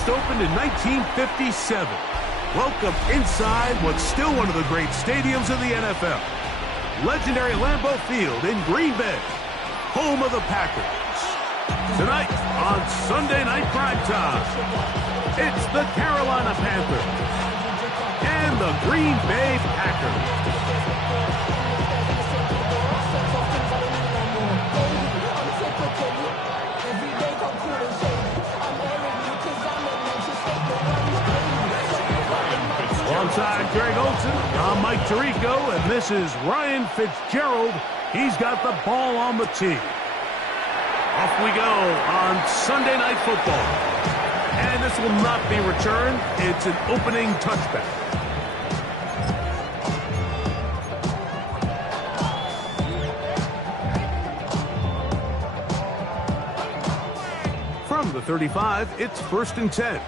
first opened in 1957. Welcome inside what's still one of the great stadiums of the NFL. Legendary Lambeau Field in Green Bay, home of the Packers. Tonight on Sunday Night Primetime, it's the Carolina Panthers and the Green Bay Packers. Alongside Greg Olsen, I'm Mike Tirico, and this is Ryan Fitzgerald. He's got the ball on the tee. Off we go on Sunday Night Football. And this will not be returned. It's an opening touchback. From the 35, it's 1st and 10.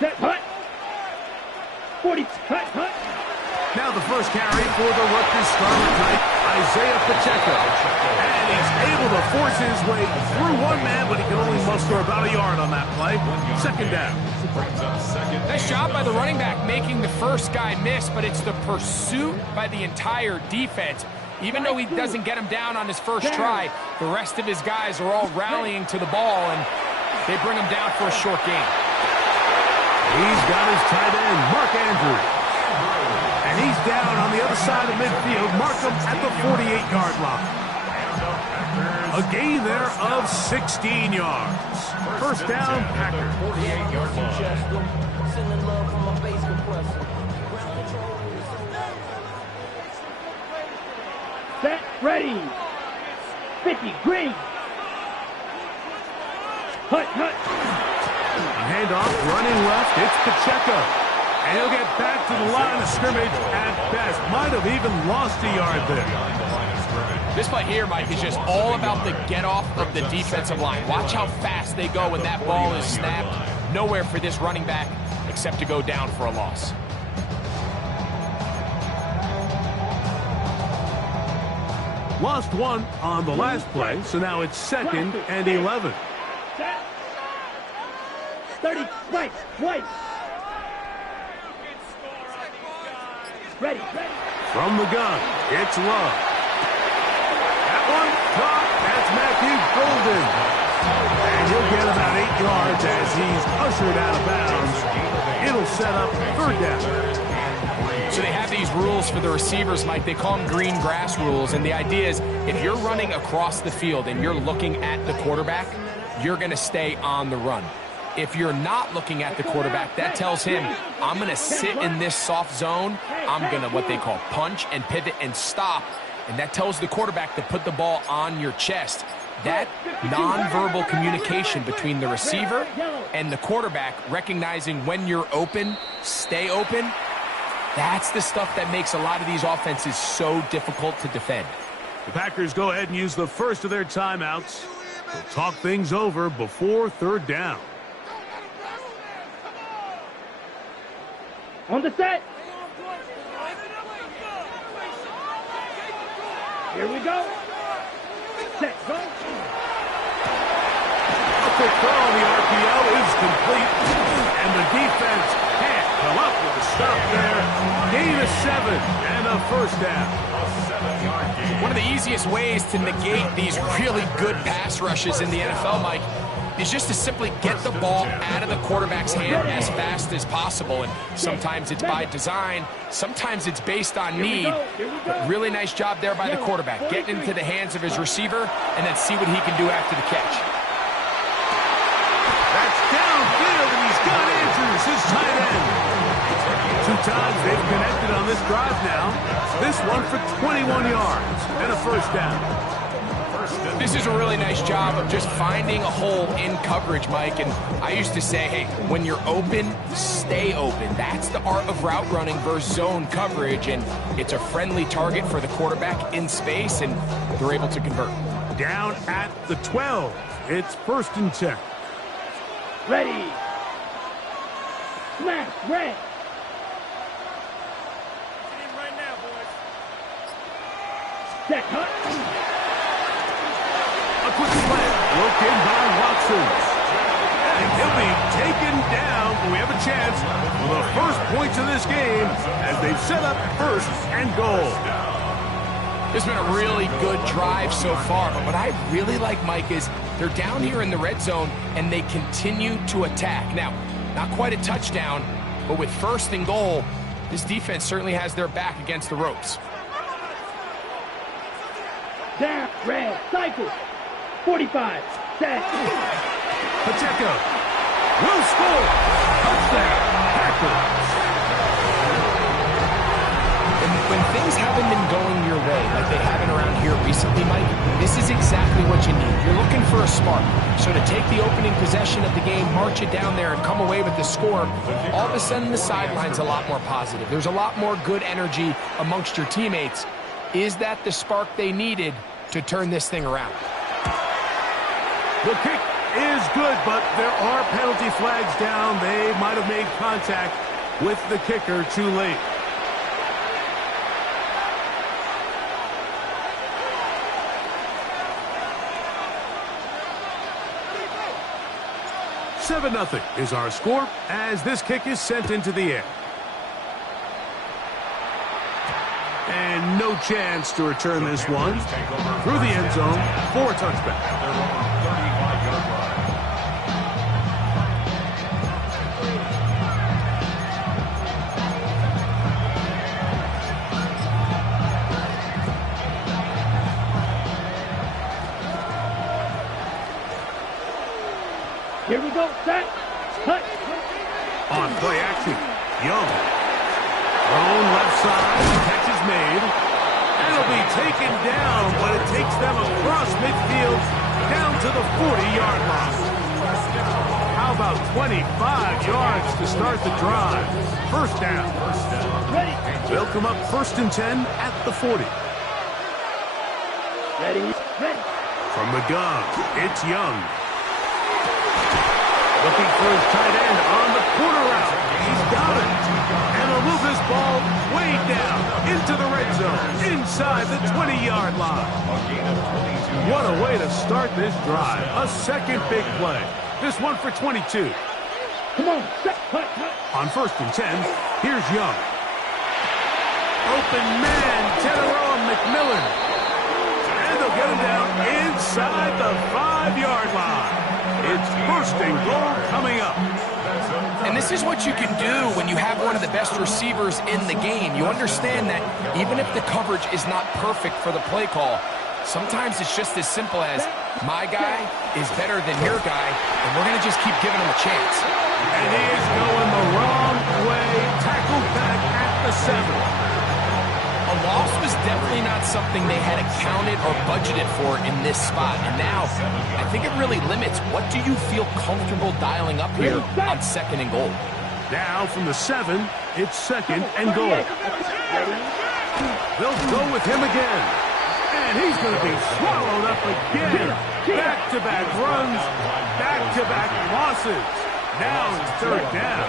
Set, hut. 40, hut. Now the first carry for the Rutgers Scarlet Knight, Isaiah Pacheco. And he's able to force his way through one man, but he can only muster about a yard on that play. 2nd down. Nice job by the running back making the first guy miss, but it's the pursuit by the entire defense. Even though he doesn't get him down on his first try, the rest of his guys are all rallying to the ball, and they bring him down for a short gain. He's got his tight end, Mark Andrews. And he's down on the other side of midfield. Markham at the 48-yard line. A gain there of 16 yards. 1st down, Packers. 48-yard line. Set, ready. 50, green. Hut. Handoff, running left, it's Pacheco. And he'll get back to the line of scrimmage at best. Might have even lost a yard there. This play here, Mike, is just all about the get-off of the defensive line. Watch how fast they go when that ball is snapped. Nowhere for this running back except to go down for a loss. Lost one on the last play, so now it's 2nd and 11. 30, right. Ready. From the gun, it's Love. That one caught. That's Matthew Golden. And he'll get about 8 yards as he's ushered out of bounds. It'll set up 3rd down. So they have these rules for the receivers, Mike. They call them green grass rules. And the idea is if you're running across the field and you're looking at the quarterback, you're going to stay on the run. If you're not looking at the quarterback, that tells him, I'm going to sit in this soft zone. I'm going to what they call punch and pivot and stop. And that tells the quarterback to put the ball on your chest. That nonverbal communication between the receiver and the quarterback, recognizing when you're open, stay open, that's the stuff that makes a lot of these offenses so difficult to defend. The Packers go ahead and use the first of their timeouts. They'll talk things over before 3rd down. On the set. Here we go. Set, go. A quick throw on the RPO is complete. And the defense can't come up with a stop there. Gain of 7 and a 1st down. One of the easiest ways to negate these really good pass rushes in the NFL, Mike, is just to simply get the ball out of the quarterback's hand as fast as possible. And sometimes it's by design, sometimes it's based on need. But really nice job there by the quarterback, getting into the hands of his receiver and then see what he can do after the catch. That's downfield, and he's got Andrews, his tight end. 2 times they've connected on this drive now. This one for 21 yards and a 1st down. This is a really nice job of just finding a hole in coverage, Mike. And I used to say, hey, when you're open, stay open. That's the art of route running versus zone coverage. And it's a friendly target for the quarterback in space, and they're able to convert. Down at the 12. It's 1st and 10. Ready. Smash, red. Set, hut. A quick slant, broken by Watson. And he'll be taken down. We have a chance for the first points of this game as they've set up first and goal. It's been a really good drive so far, but what I really like, Mike, is they're down here in the red zone and they continue to attack. Now, not quite a touchdown, but with first and goal, this defense certainly has their back against the ropes. Down, red, cycle. 45, set. Pacheco will score. Touchdown, Packers. When things haven't been going your way like they haven't around here recently, Mike, this is exactly what you need. You're looking for a spark. So to take the opening possession of the game, march it down there, and come away with the score, all of a sudden the sideline's a lot more positive. There's a lot more good energy amongst your teammates. Is that the spark they needed to turn this thing around? The kick is good, but there are penalty flags down. They might have made contact with the kicker too late. $7-0 is our score as this kick is sent into the air. And no chance to return this one through the end zone for a touchback. Here we go, set, cut. On play action, Young. Thrown left side, catch is made. And it'll be taken down, but it takes them across midfield down to the 40-yard line. How about 25 yards to start the drive? First down. Ready. They'll come up 1st and 10 at the 40. Ready, ready. From the gun, it's Young. Looking for his tight end on the corner route. He's got it. And he'll move this ball way down into the red zone, inside the 20-yard line. What a way to start this drive. A second big play. This one for 22. Come on, set, cut, cut. On 1st and 10, here's Young. Open man, Teteroa McMillan. And they'll get him down inside the 5-yard line. It's 1st and goal coming up. And this is what you can do when you have one of the best receivers in the game. You understand that even if the coverage is not perfect for the play call, sometimes it's just as simple as my guy is better than your guy, and we're going to just keep giving him a chance. And he is going the wrong way. Tackled back at the 7. A loss was definitely not something they had accounted or budgeted for in this spot. And now, I think it really limits what do you feel comfortable dialing up here on 2nd and goal. Now from the 7, it's 2nd and goal. They'll go with him again. And he's going to be swallowed up again. Back-to-back runs, back-to-back losses. Now it's 3rd down.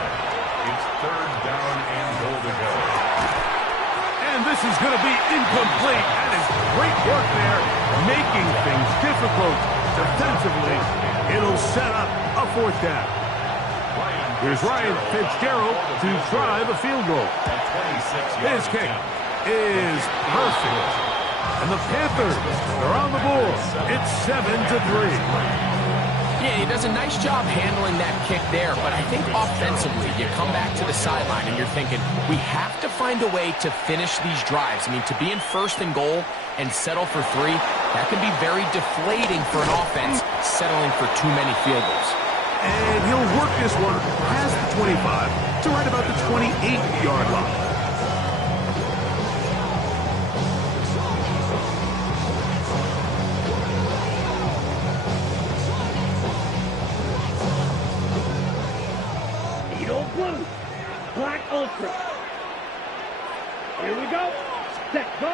It's 3rd down and goal to go. And this is going to be incomplete. That is great work there, making things difficult defensively. It'll set up a 4th down. Here's Ryan Fitzgerald to try the field goal. His kick is perfect. And the Panthers are on the board. It's 7-3. Yeah, he does a nice job handling that kick there, but I think offensively, you come back to the sideline and you're thinking, we have to find a way to finish these drives. I mean, to be in 1st and goal and settle for 3, that can be very deflating for an offense settling for too many field goals. And he'll work this one past the 25 to right about the 28-yard line. Blue, Black Ultra. Here we go. Set, go.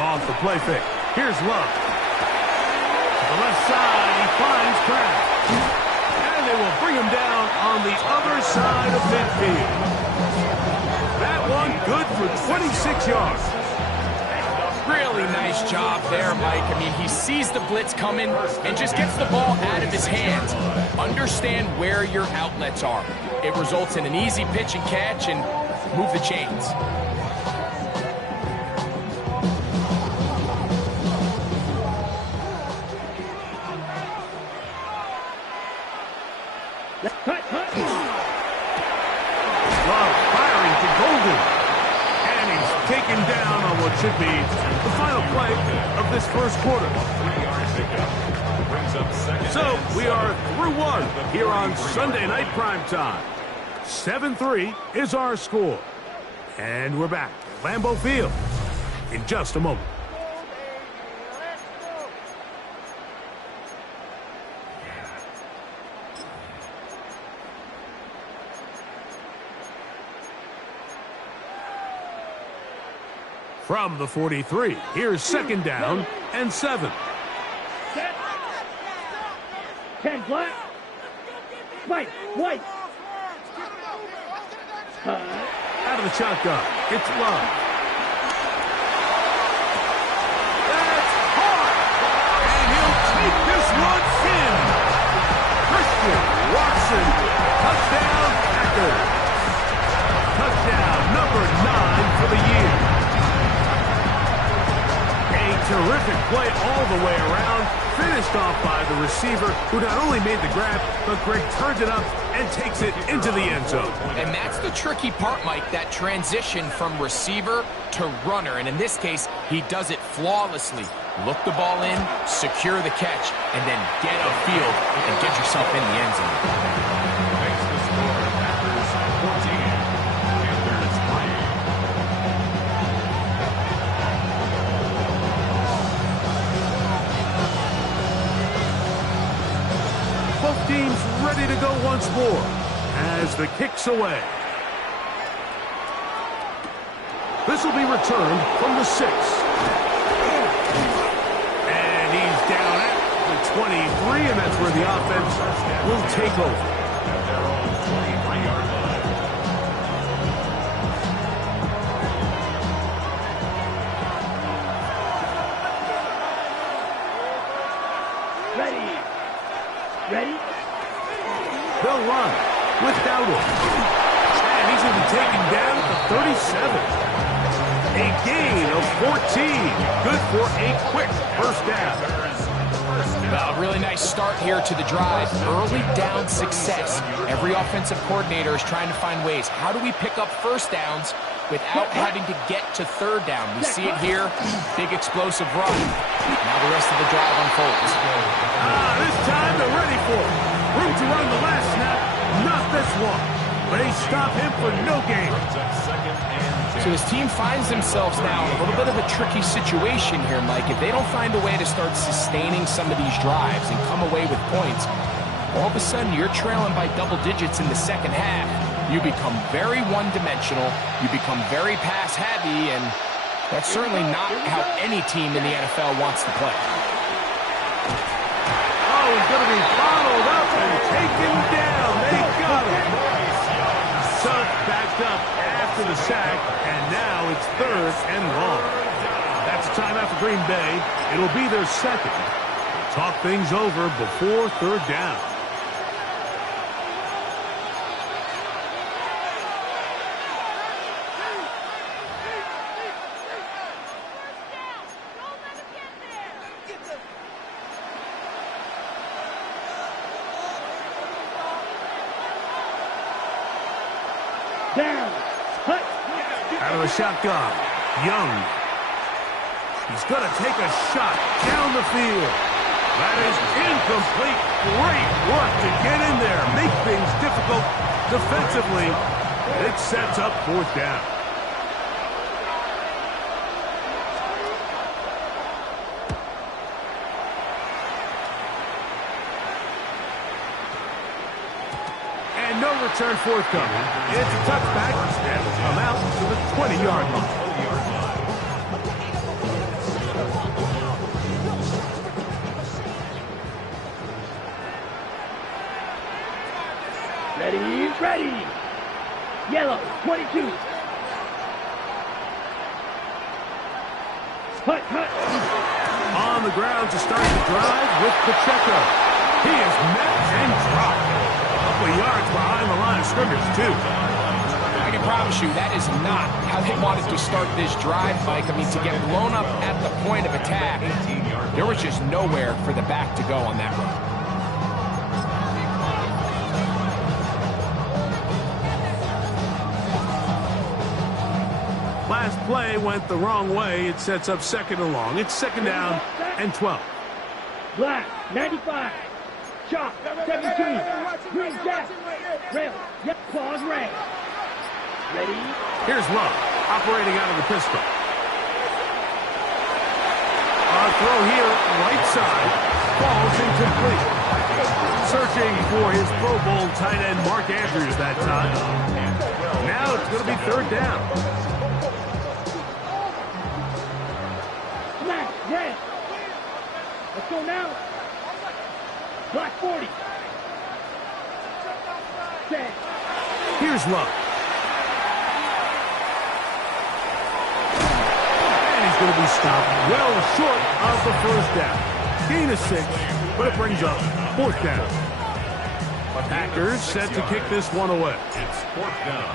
Off the play fake. Here's Love. To the left side, he finds Kraft. And they will bring him down on the other side of midfield. That one good for 26 yards. Really nice job there, Mike. I mean, he sees the blitz coming and just gets the ball out of his hands. Understand where your outlets are. It results in an easy pitch and catch and move the chains. Love firing to Golden. And he's taken down on what should be the final play of this first quarter. So we are through one here on Sunday Night Primetime. 7-3 is our score. And we're back at Lambeau Field in just a moment. From the 43, here's second down and 7. Set. 10 black. White. White. Out of the shotgun, it's Love. That's hard. And he'll take this one in. Christian Watson, touchdown Packers. Touchdown number 9 for the year. Terrific play all the way around, finished off by the receiver, who not only made the grab, but Greg turns it up and takes it into the end zone. And that's the tricky part, Mike, that transition from receiver to runner. And in this case, he does it flawlessly. Look the ball in, secure the catch, and then get upfield and get yourself in the end zone. Makes the score Packers 14, Panthers 3. Both teams ready to go once more as the kick's away. This will be returned from the 6. And he's down at the 23, and that's where the offense will take over. They're on the 23-yard line. Ready. Ready. They'll run without him. And he's going to be taken down at the 37. A gain of 14. Good for a quick first down. Well, really nice start here to the drive. Early down success. Every offensive coordinator is trying to find ways. How do we pick up first downs without having to get to third down? We see it here. Big explosive run. Now the rest of the drive unfolds. This time they're ready for it. Room to run the last snap. Not this one. They stop him for no gain. So his team finds themselves now in a little bit of a tricky situation here, Mike. If they don't find a way to start sustaining some of these drives and come away with points, all of a sudden you're trailing by double digits in the second half. You become very one-dimensional. You become very pass-heavy, and that's certainly not how any team in the NFL wants to play. Oh, he's going to be bottled up and taken down. They got him. Sugg backed up after the sack, and now it's 3rd and long. That's timeout for Green Bay. It'll be their second. Talk things over before 3rd down. Down. Hut. Out of the shotgun, Young. He's going to take a shot down the field. That is incomplete. Great work to get in there. Make things difficult defensively. It sets up 4th down. And no return forthcoming. It's a touchback and will come out to the 20-yard line. Ready. Ready. Yellow. 22. Hut, hut. On the ground to start the drive with Pacheco. He is met and dropped. A couple of yards behind the line of scrimmage, too. I can promise you that is not how they wanted to start this drive, Mike. I mean, to get blown up at the point of attack, there was just nowhere for the back to go on that run. Last play went the wrong way. It sets up second and long. It's second down and 12. Black, 95. Chop, 17. Green jack. Rail, yep, claws red. Ready? Here's Love, operating out of the pistol. Our throw here, right side, falls incomplete. Searching for his Pro Bowl tight end Mark Andrews that time. Now it's going to be third down. Black, red. Let's go now. Black 40. Set. Here's Love. And he's going to be stopped well short of the first down. Gain of 6, but it brings up fourth down. Packers set to kick this one away. It's fourth down.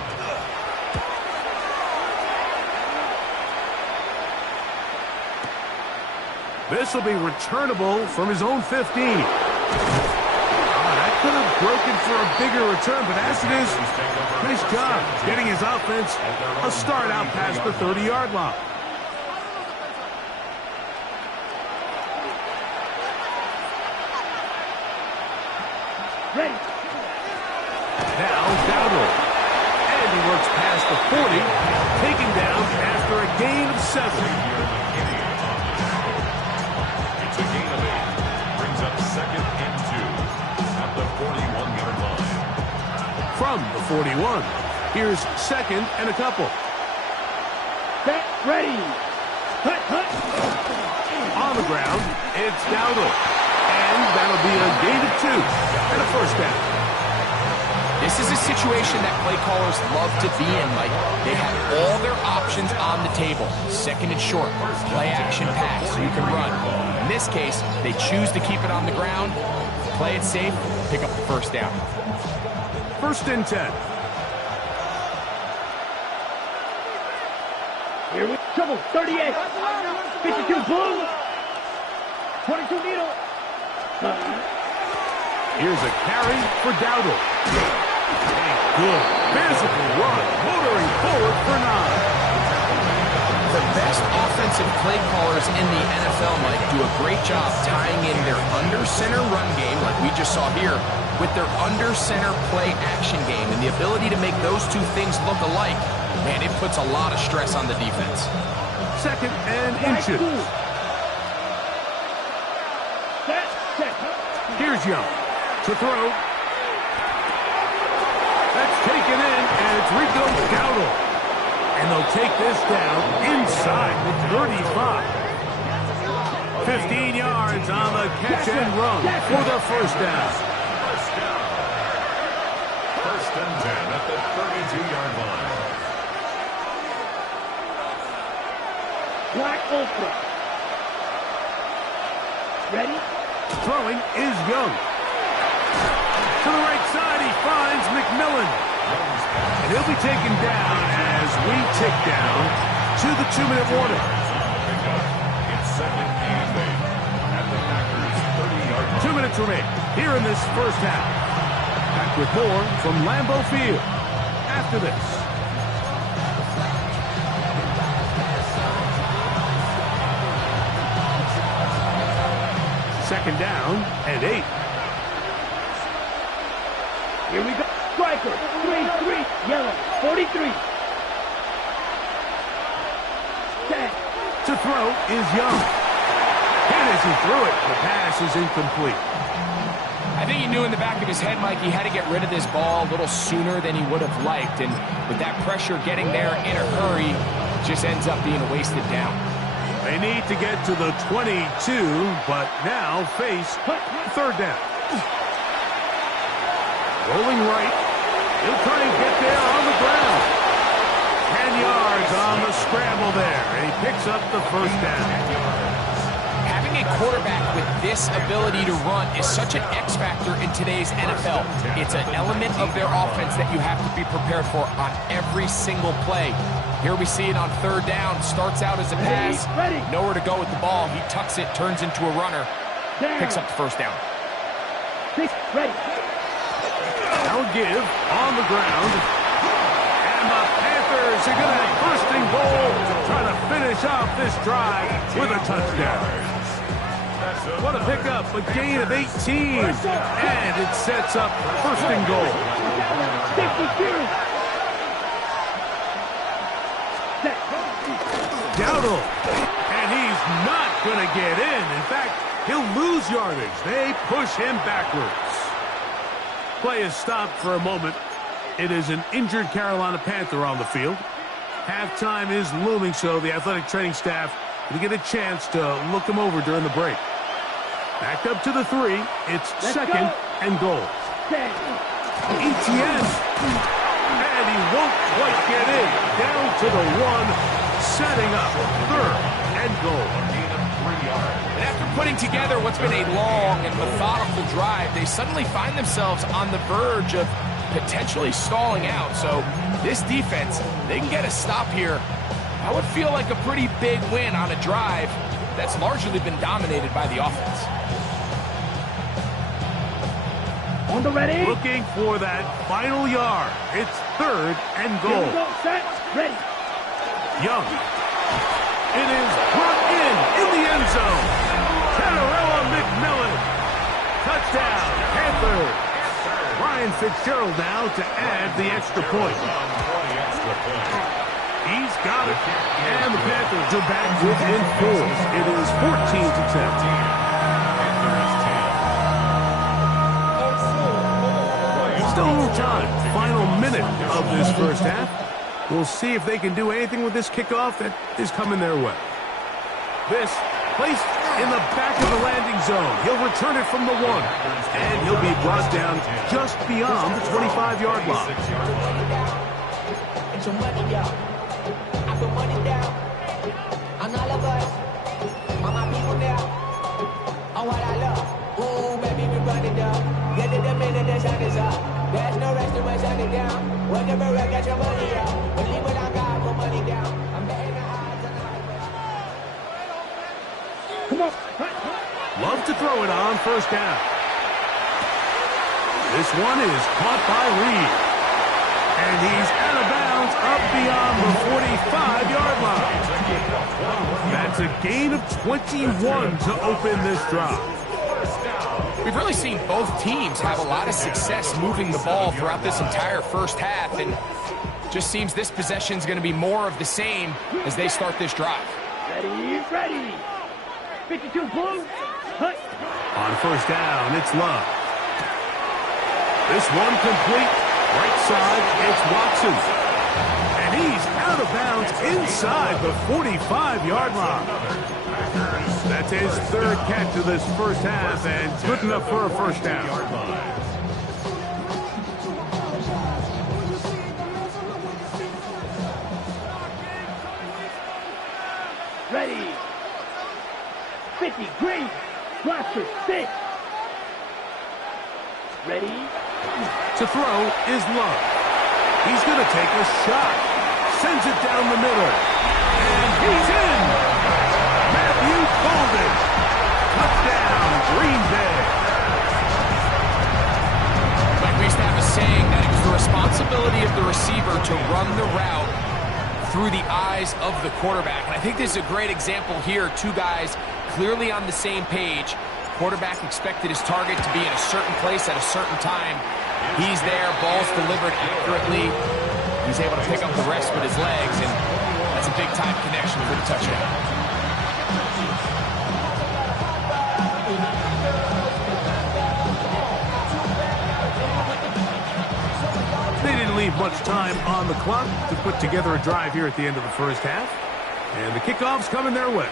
This will be returnable from his own 15. That could have broken for a bigger return, but as it is, nice job getting his offense a start out past the 30-yard line. Ready. Now Dowdle. And he works past the 40, taken down after a gain of 7. It's a gain of 8. Brings up second and 2 at the 41-yard line. From the 41, here's second and a couple. Set. Ready. Hut, hut. On the ground, it's Dowdle. And that'll be a gain of 2 and a first down. This is a situation that play callers love to be in, Mike. They have all their options on the table. Second and short, play action pass, you can run. In this case, they choose to keep it on the ground, play it safe, pick up the first down. First and 10. Here we trouble. 38. 52 blue. 22 needle. Here's a carry for Dowdle. A good physical run, motoring forward for 9. The best offensive play callers in the NFL, Mike, do a great job tying in their under-center run game, like we just saw here, with their under-center play action game. And the ability to make those two things look alike, man, it puts a lot of stress on the defense. Second and inches. Set. Set. Here's Young to throw. That's taken in, and it's Rico Dowdle. And they'll take this down inside the 35. 15 yards on the catch and run for the first down. First and 10 at the 32-yard line. Black Ultra. Ready? Throwing is Young. To the right side, he finds McMillan. And he'll be taken down as we tick down to the 2-minute warning. It's second and 8 at the Packers' 30-yard line. 2 minutes remain here in this first half. Back with more from Lambeau Field after this. Second down and 8. Here we go. Striker. 3-3. Yellow. 43. Set. To throw is Young. And as he threw it, the pass is incomplete. I think he knew in the back of his head, Mike, he had to get rid of this ball a little sooner than he would have liked. And with that pressure getting there in a hurry, it just ends up being a wasted down. They need to get to the 22, but now face third down. Rolling right. He'll try and get there on the ground. 10 yards on the scramble there. A picks up the first down. Having a quarterback with this ability to run is such an X factor in today's NFL. It's an element of their offense that you have to be prepared for on every single play. Here we see it on third down. Starts out as a pass. Nowhere to go with the ball. He tucks it, turns into a runner. Picks up the first down. Now give on the ground. And the Panthers are going to have first and goal to try to finish off this drive with a touchdown. What a pickup, a gain of 18. And it sets up first and goal. Dowdle. And he's not going to get in. In fact, he'll lose yardage. They push him backwards. Play is stopped for a moment. It is an injured Carolina Panther on the field. Halftime is looming, so the athletic training staff will get a chance to look him over during the break. Back up to the 3. It's second and goal. Etienne. And he won't quite get in. Down to the 1. Setting up third and goal. And after putting together what's been a long and methodical drive, they suddenly find themselves on the verge of potentially stalling out. So this defense, they can get a stop here. That would feel like a pretty big win on a drive that's largely been dominated by the offense. On the ready. Looking for that final yard. It's third and goal. Set. Ready. Young. It is brought in the end zone. Canarella McMillan. Touchdown, Panthers. Ryan Fitzgerald now to add the extra point. He's got it. And the Panthers are back within 4. It is 14-10. Still a little time. Final minute of this first half. We'll see if they can do anything with this kickoff that is coming their way. This placed in the back of the landing zone. He'll return it from the 1. And he'll be brought down just beyond the 25-yard line. It's your money, y'all. I put money down on all of us, on my people now, on what I love. Ooh, baby, we run it down. Get to the minute, the sun is up. There's no rest to my shut it down. Whatever, get your money out. Believe what I got, put money down. I'm betting the odds on the Come on. Love to throw it on first down. This one is caught by Reed. And he's out of bounds up beyond the 45-yard line. That's a gain of 21 to open this drive. We've really seen both teams have a lot of success moving the ball throughout this entire first half, and just seems this possession is going to be more of the same as they start this drive. Ready. 52 blue. Hut. On first down, it's Love. This one complete. Right side, it's Watson. And he's out of bounds inside the 45-yard line. That's his third catch of this first half, and good enough for a first down. Ready. 50 green. Roster 6. Ready. To throw is Love. He's going to take a shot. Sends it down the middle. And he's in. Matthew Golden. Touchdown, Green Bay. Like we used to have a saying that it was the responsibility of the receiver to run the route through the eyes of the quarterback. And I think this is a great example here. Two guys clearly on the same page. Quarterback expected his target to be in a certain place at a certain time. He's there, ball's delivered accurately. He's able to pick up the rest with his legs, and that's a big-time connection for the touchdown. They didn't leave much time on the clock to put together a drive here at the end of the first half. And the kickoff's coming their way.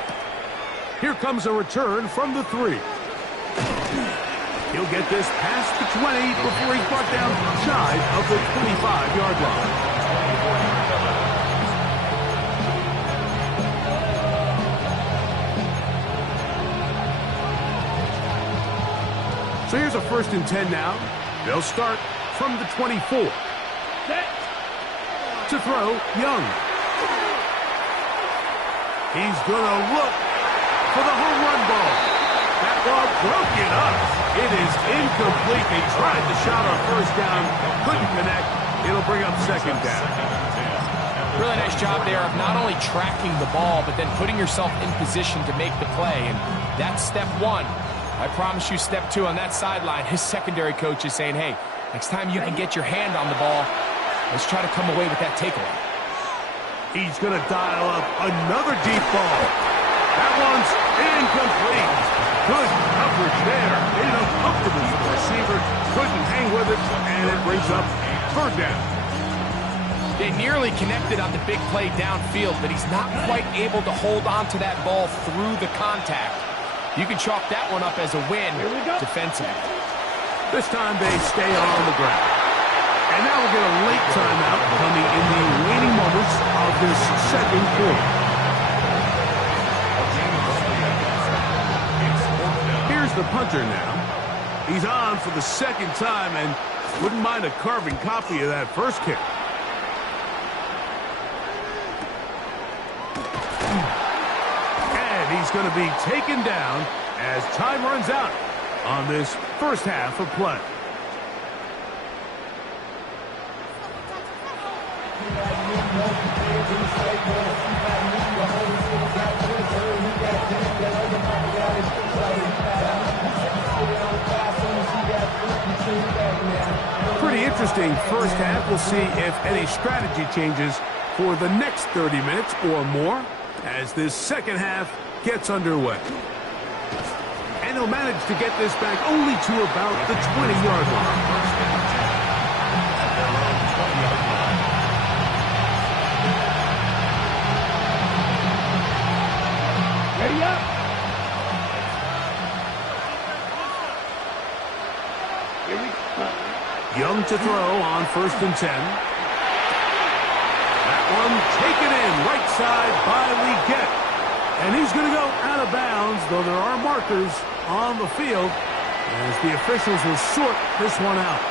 Here comes a return from the 3. He'll get this past the 20 before he's brought down shy of the 25-yard line. So here's a 1st and 10 now. They'll start from the 24. Set. To throw, Young. He's going to look for the home run ball. That ball broken up. It is incomplete. They tried the shot on 1st down. Couldn't connect. It'll bring up 2nd down. Really nice job there of not only tracking the ball, but then putting yourself in position to make the play. And that's step 1. I promise you step 2 on that sideline. His secondary coach is saying, hey, next time you can get your hand on the ball, let's try to come away with that takeaway. He's going to dial up another deep ball. That one's incomplete. Good coverage there. Made it uncomfortable for the receiver. Couldn't hang with it, and it brings up 3rd down. They nearly connected on the big play downfield, but he's not quite able to hold on to that ball through the contact. You can chalk that one up as a win defensively. This time they stay on the ground. And now we'll get a late timeout coming in the waning moments of this 2nd quarter. Here's the punter now. He's on for the 2nd time and wouldn't mind a carbon copy of that 1st kick. And he's going to be taken down as time runs out on this 1st half of play. Pretty interesting 1st half. We'll see if any strategy changes for the next 30 minutes or more as this 2nd half gets underway. And he'll manage to get this back only to about the 20-yard line. Ready up. Here we go. Young to throw on 1st and 10. That one taken in right side by Leggett. And he's going to go out of bounds, though there are markers on the field as the officials will sort this one out.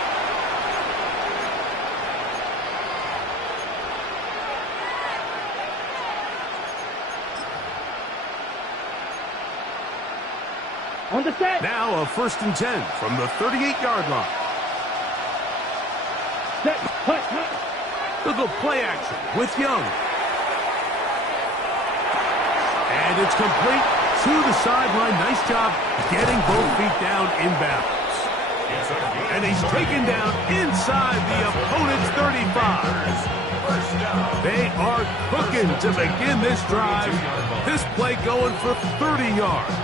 On the set. Now a 1st and 10 from the 38-yard line. Set. Hut. They'll go play action with Young. And it's complete to the sideline. Nice job getting both feet down inbounds. And he's taken down inside the opponent's 35. They are cooking to begin this drive. This play going for 30 yards.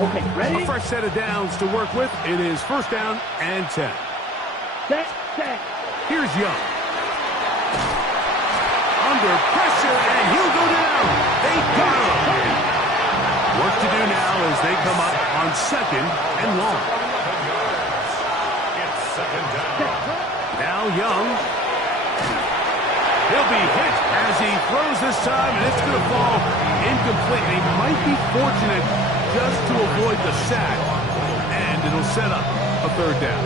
Okay, ready? A fresh set of downs to work with. It is 1st down and 10. Set. Here's Young. Under pressure, and he'll go down. They got him. Work to do now as they come up on 2nd and long. It's 2nd down. Now Young. He'll be hit as he throws this time, and it's going to fall incomplete. They might be fortunate just to avoid the sack, and it'll set up a 3rd down.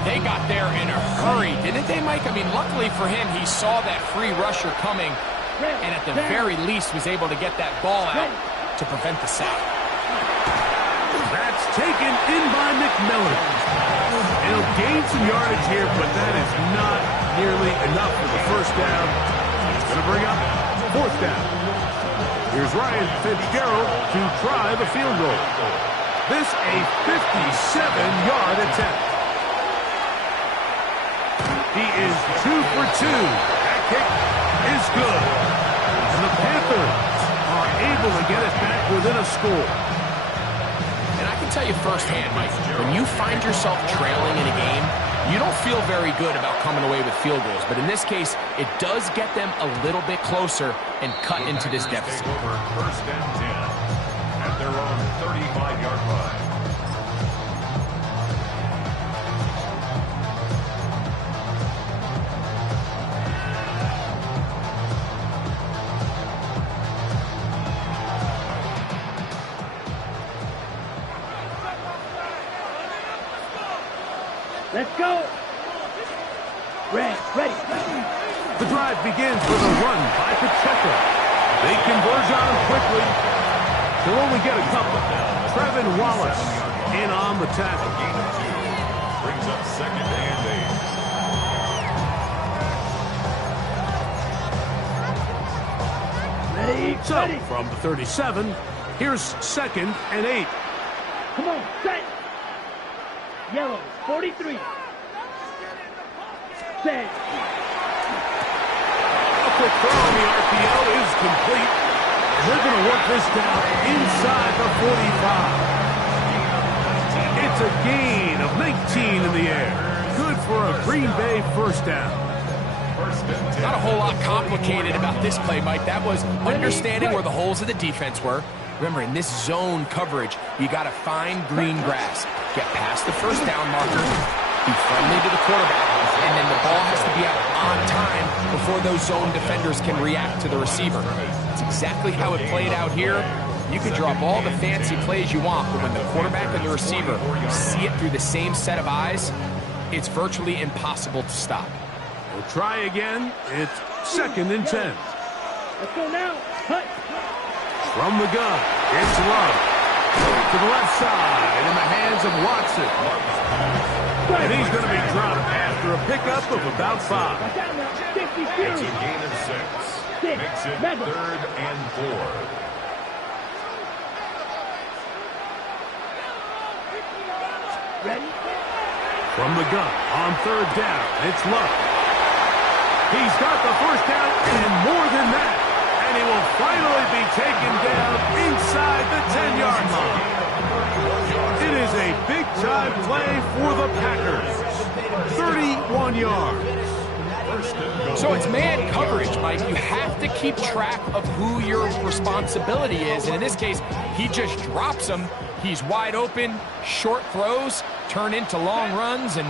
They got there in a hurry, didn't they, Mike? I mean, luckily for him, he saw that free rusher coming, and at the very least was able to get that ball out to prevent the sack. That's taken in by McMillan. It'll gain some yardage here, but that is not nearly enough for the 1st down. It's going to bring up 4th down. Here's Ryan Fitzgerald to try the field goal. This a 57-yard attempt. He is 2 for 2. That kick is good. And the Panthers are able to get it back within a score. And I can tell you firsthand, Mike, when you find yourself trailing in a game, you don't feel very good about coming away with field goals. But in this case, it does get them a little bit closer and cut into this deficit. Take over 1st and 10 at their own 35-yard line. Let's go. Ready. The drive begins with a run by Pacheco. They converge on him quickly. He'll only get a couple. Trevin Wallace in on the tackle. Gain of 2. Brings up second and 8. Ready. So, from the 37, here's second and 8. Come on, set. Yellow, 43. Set. A quick throw on the RPO is complete. They're going to work this down inside the 45. It's a gain of 19 in the air. Good for a Green Bay first down. Not a whole lot complicated about this play, Mike. That was understanding where the holes of the defense were. Remember, in this zone coverage, you got to find green grass. Get past the first down marker, be friendly to the quarterback, and then the ball has to be out on time before those zone defenders can react to the receiver. That's exactly how it played out here. You can drop all the fancy plays you want, but when the quarterback and the receiver see it through the same set of eyes, it's virtually impossible to stop. We'll try again. It's second and 10. Let's go now. Hut. From the gun, it's Love. To the left side, in the hands of Watson. And he's going to be dropped after a pickup of about 5. Down now. 60 It's a series. gain of 6. Makes it Madden. third and 4. Ready. From the gun, on third down, it's Love. He's got the first down and more than that. And he will finally be taken down inside the 10-yard line. It is a big-time play for the Packers. 31 yards. So it's man coverage, Mike. You have to keep track of who your responsibility is. And in this case, he just drops him. He's wide open. Short throws turn into long runs, and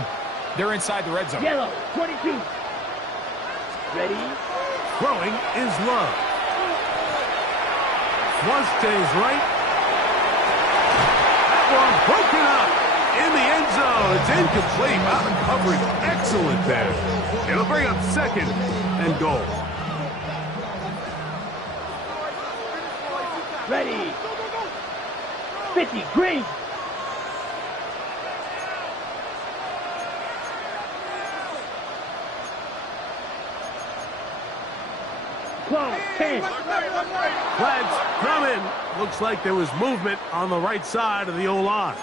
they're inside the red zone. Yellow, 22. Ready. Throwing is Love. Flush to his right. That one broken up in the end zone. It's incomplete. Out of coverage. Excellent there. It'll bring up second and goal. Ready. 50. Green. Close. 10. Flags coming. Looks like there was movement on the right side of the O-line.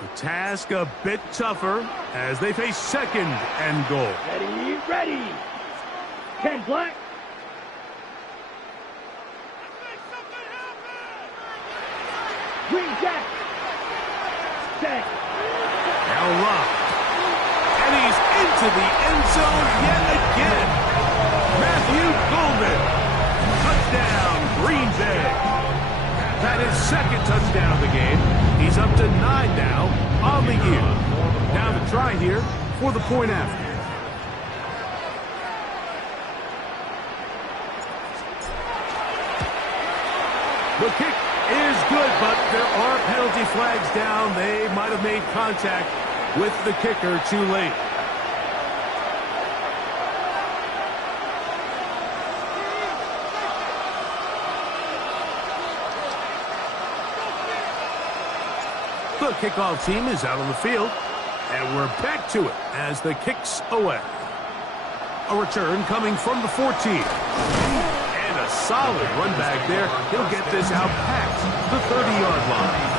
The task a bit tougher as they face second and goal. Ready. 10 black. Green jack. Set. Now Love. And he's into the end zone yet again. Matthew Golden. Touchdown, Green Bay. That is second touchdown of the game. He's up to 9 now on the year. Now the try here for the point after. The kick is good, but there are penalty flags down. They might have made contact with the kicker too late. The kickoff team is out on the field, and we're back to it as the kick's away. A return coming from the 14. And a solid run back there. He'll get this out past the 30-yard line.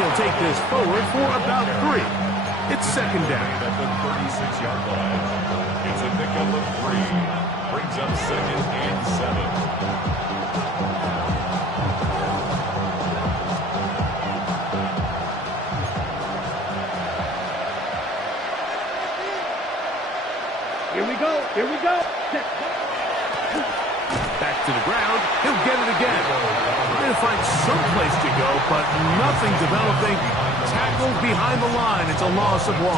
He'll take this forward for about 3. It's second down. At the 36-yard line. It's a pickup of 3. Brings up second and 7. Here we go. Here we go. Set. Back to the ground. He'll get it again. Trying to find some place to go, but nothing developing. Tackled behind the line. It's a loss of 1.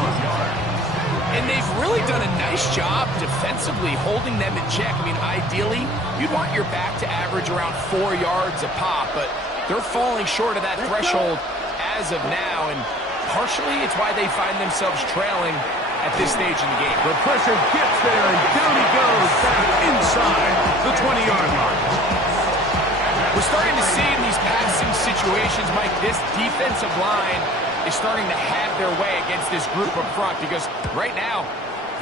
And they've really done a nice job defensively holding them in check. I mean, ideally, you'd want your back to average around 4 yards a pop, but they're falling short of that threshold as of now, and partially it's why they find themselves trailing at this stage in the game. The pressure gets there, and down he goes back inside the 20-yard line. We're starting to see in these passing situations, Mike, this defensive line is starting to have their way against this group up front, because right now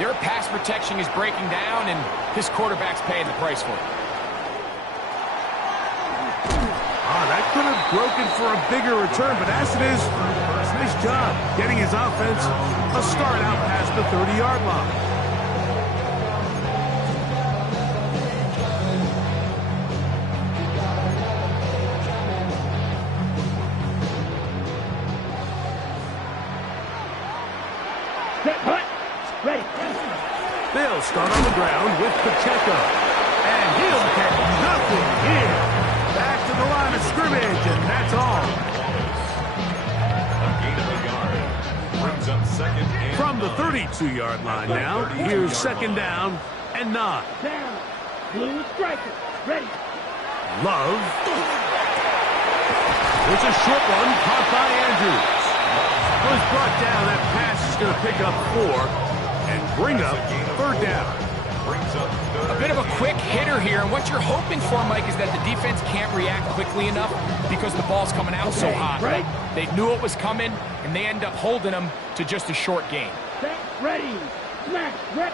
their pass protection is breaking down, and this quarterback's paying the price for it. That could have broken for a bigger return, but as it is, it's a nice job getting his offense a start out past the 30-yard line. Set. Hut. Ready. They'll start on the ground with Pacheco, and he'll get nothing here. Back to the line of scrimmage, and that's all. A gain of a yard. Brings up second and From the 9. 32-yard line now, here's second down and 9. Down. Blue striker. Ready. Love. There's a short one caught by Andrews. Was brought down. That pass is going to pick up 4 and bring up third down. Brings up A bit of a quick hitter here, and what you're hoping for, Mike, is that the defense can't react quickly enough because the ball's coming out so hot. Right. They knew it was coming, and they end up holding them to just a short gain. Set. Ready. Smash. Rep.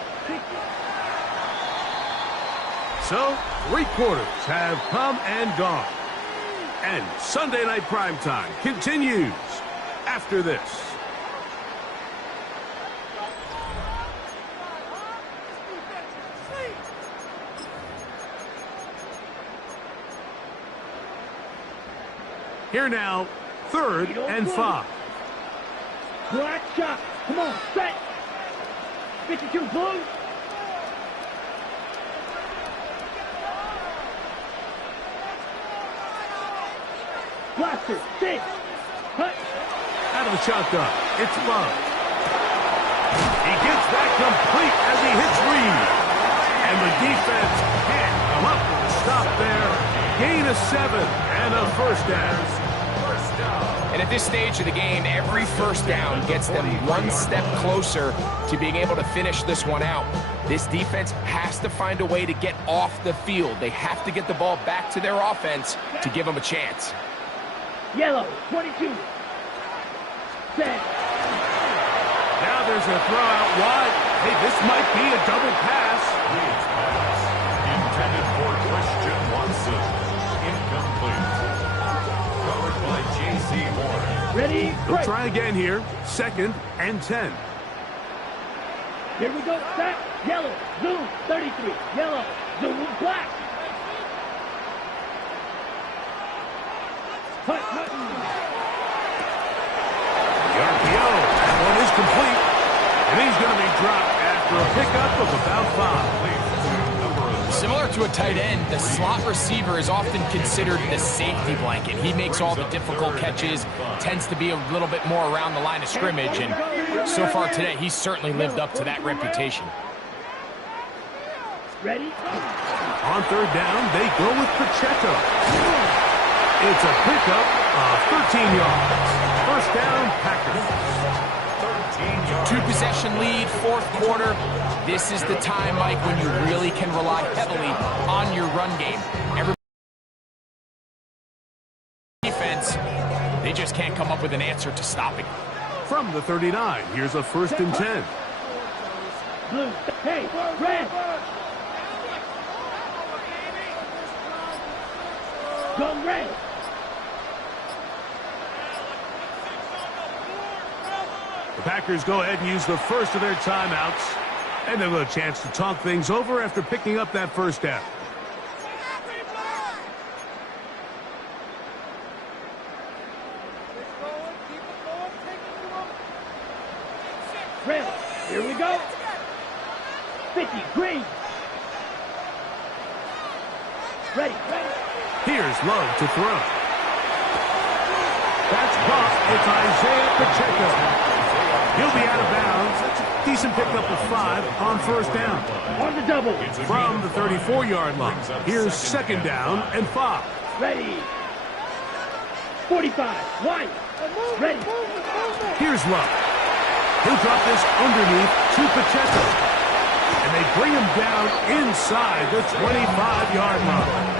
So, 3 quarters have come and gone. And Sunday Night Primetime continues after this. Here now, 3rd and 5. Black shot. Come on. Set. 52 blue. Blaster. 6. Hut. Out of the shotgun, it's Love. He gets that complete as he hits Reed. And the defense can't come up with a stop there. Gain of 7 and a first down. And at this stage of the game, every first down gets them one step closer to being able to finish this one out. This defense has to find a way to get off the field. They have to get the ball back to their offense to give them a chance. Yellow. 22. Set. Now there's a throw out wide. Hey, this might be a double pass. intended for Christian Watson. Incomplete. Covered by J.C. Horn. Ready. They'll Right. try again here. 2nd and 10. Here we go. Set. Yellow. Zoom. 33. Yellow. Zoom. Black. Hut. Hut. The RPO. That one is complete. And he's going to be dropped after a pickup of about 5. Similar to a tight end, the slot receiver is often considered the safety blanket. He makes all the difficult catches, tends to be a little bit more around the line of scrimmage, and so far today, he's certainly lived up to that reputation. Ready. On 3rd down, they go with Pacheco. It's a pickup of 13 yards. First down, Packers. 2-possession lead, 4th quarter. This is the time, Mike, when you really can rely heavily on your run game. Every defense, they just can't come up with an answer to stopping. From the 39, here's a 1st and 10. Blue. Hey. Red. Go red. The Packers go ahead and use the first of their timeouts, and they'll have a chance to talk things over after picking up that first down. Red. Here we go. 50, green. Ready. Here's Love to throw. That's caught. It's Isaiah Pacheco. He'll be out of bounds. That's a decent pickup of 5 on first down. On the double. From the 34-yard line. Here's second down and 5. Ready. 45, wide. Ready. Here's Love. He'll drop this underneath to Pacheco. And they bring him down inside the 25-yard line.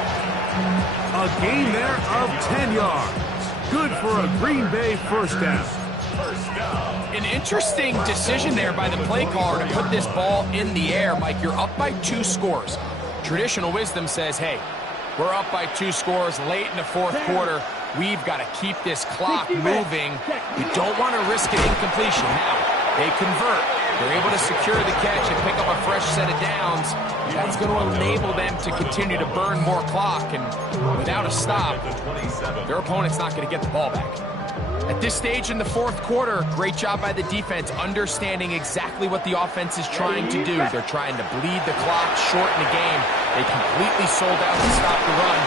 A gain there of 10 yards. Good for a Green Bay first down. An interesting decision there by the play caller to put this ball in the air. Mike, you're up by 2 scores. Traditional wisdom says, hey, we're up by 2 scores late in the fourth quarter. We've got to keep this clock moving. We don't want to risk an incompletion. Now, they convert. They're able to secure the catch and pick up a fresh set of downs. That's going to enable them to continue to burn more clock. And without a stop, their opponent's not going to get the ball back. At this stage in the fourth quarter, great job by the defense understanding exactly what the offense is trying to do. They're trying to bleed the clock, shorten the game. They completely sold out to stop the run,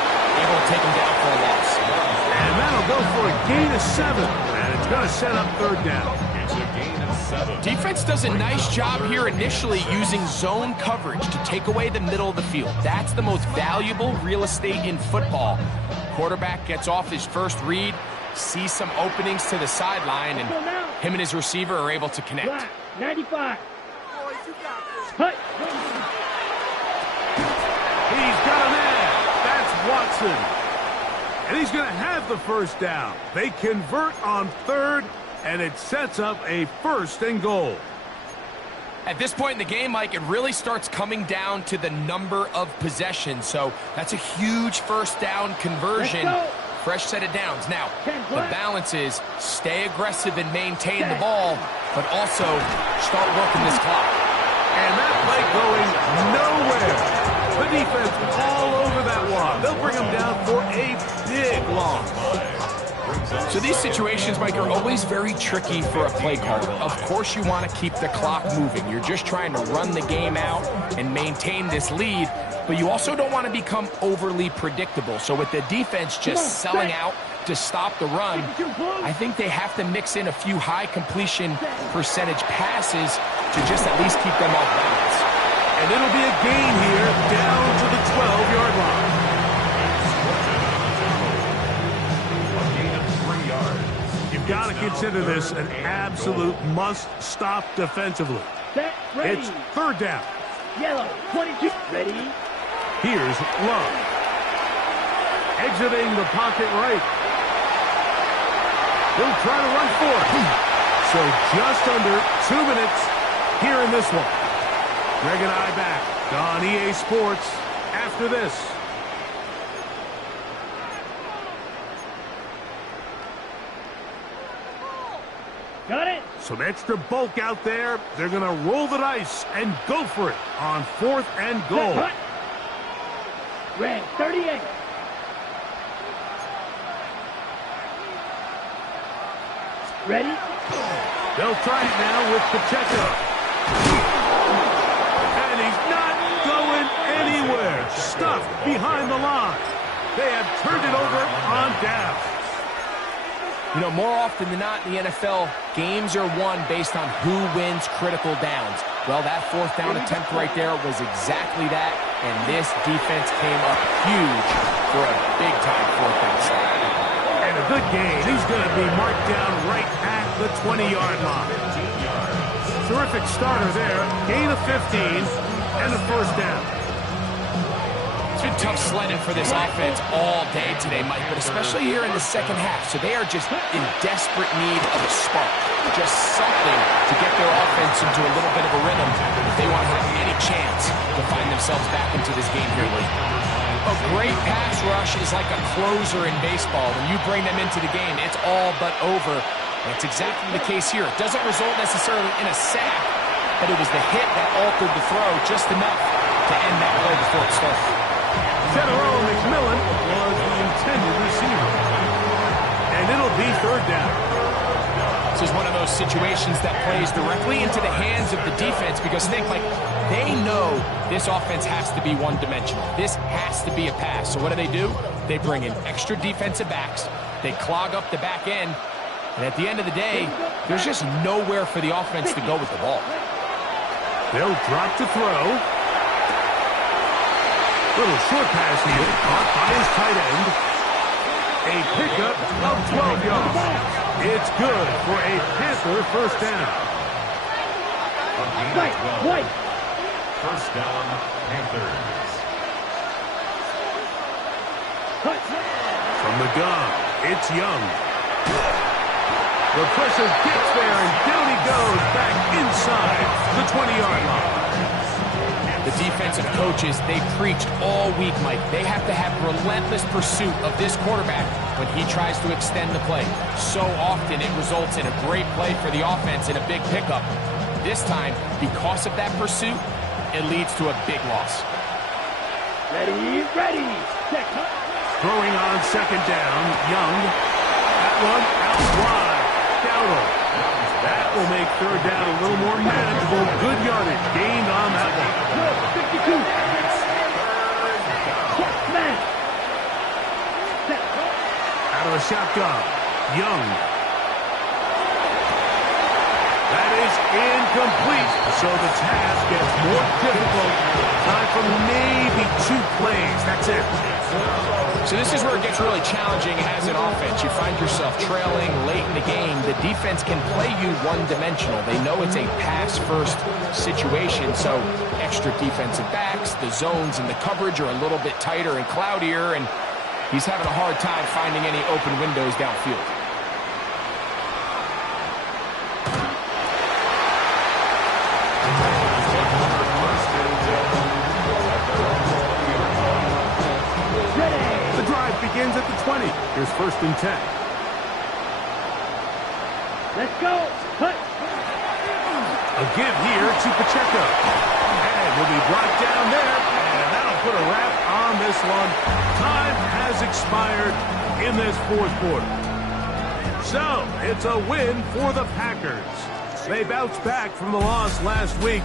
able to take them down for a loss. And that'll go for a gain of 7. And it's going to set up third down. It's a gain of 7. Defense does a nice job here initially using zone coverage to take away the middle of the field. That's the most valuable real estate in football. Quarterback gets off his first read, sees some openings to the sideline, and him and his receiver are able to connect. Black, 95. Hut. He's got a man. That's Watson. And he's going to have the first down. They convert on third, and it sets up a 1st and goal. At this point in the game, Mike, it really starts coming down to the number of possessions. So that's a huge first down conversion. Fresh set of downs. Now, the balance is stay aggressive and maintain the ball, but also start working this clock. And that play going nowhere. The defense all over that one. They'll bring him down for a big loss. So these situations, Mike, are always very tricky for a play caller. Of course you want to keep the clock moving. You're just trying to run the game out and maintain this lead, but you also don't want to become overly predictable. So with the defense just selling out to stop the run, I think they have to mix in a few high completion percentage passes to just at least keep them off balance. And it'll be a gain here down to the 12-yard line. A gain of 3 yards. You've got to consider this an absolute must-stop defensively. Set, ready. It's third down. Yellow, 22. Ready. Here's Love. Exiting the pocket right. He'll try to run for it. So just under 2 minutes here in this one. Greg and I back on EA Sports after this. Got it. Some extra bulk out there. They're going to roll the dice and go for it on 4th and goal. Hut. Red, 38. Ready? They'll try it now with Pacheco. And he's not going anywhere. Stuffed behind the line. They have turned it over on down. You know, more often than not in the NFL, games are won based on who wins critical downs. Well, that 4th down attempt right there was exactly that, and this defense came up huge for a big-time 4th down stop. And a good gain. He's going to be marked down right at the 20-yard line. Terrific starter there. Gain of 15 and a first down. It's been tough sledding for this offense all day today, Mike, but especially here in the second half. So they are just in desperate need of a spark, just something to get their offense into a little bit of a rhythm if they want to have any chance to find themselves back into this game here late. A great pass rush is like a closer in baseball. When you bring them into the game, it's all but over. And it's exactly the case here. It doesn't result necessarily in a sack, but it was the hit that altered the throw just enough to end that play before it started. General McMillan was the intended receiver. And it'll be third down. This is one of those situations that plays directly into the hands of the defense because think, like, They know this offense has to be one-dimensional. This has to be a pass. So what do? They bring in extra defensive backs. They clog up the back end. And at the end of the day, there's just nowhere for the offense to go with the ball. They'll drop to throw. Little short pass here, caught by his tight end. A pickup of 12 yards. It's good for a Panther first down. Right. First down, Panthers. From the gun, it's Young. The pressure gets there, and down he goes back inside the 20-yard line. The defensive coaches, they preached all week, Mike. They have to have relentless pursuit of this quarterback when he tries to extend the play. So often it results in a great play for the offense and a big pickup. This time, because of that pursuit, it leads to a big loss. Ready. Set. Throwing on second down, Young. That one out wide. Dowdle. That will make third down a little more manageable. Good yardage gained on that one. 52. Man. Set. Out of the shotgun, Young. That is incomplete, so the task gets more difficult. Time for maybe 2 plays. That's it. So this is where it gets really challenging as an offense. You find yourself trailing late in the game. The defense can play you one-dimensional. They know it's a pass-first situation, so extra defensive backs, the zones and the coverage are a little bit tighter and cloudier, and he's having a hard time finding any open windows downfield. Begins at the 20. Here's first and 10. Let's go. Cut. A give here to Pacheco. And will be brought down there. And that'll put a wrap on this one. Time has expired in this fourth quarter. So, it's a win for the Packers. They bounced back from the loss last week.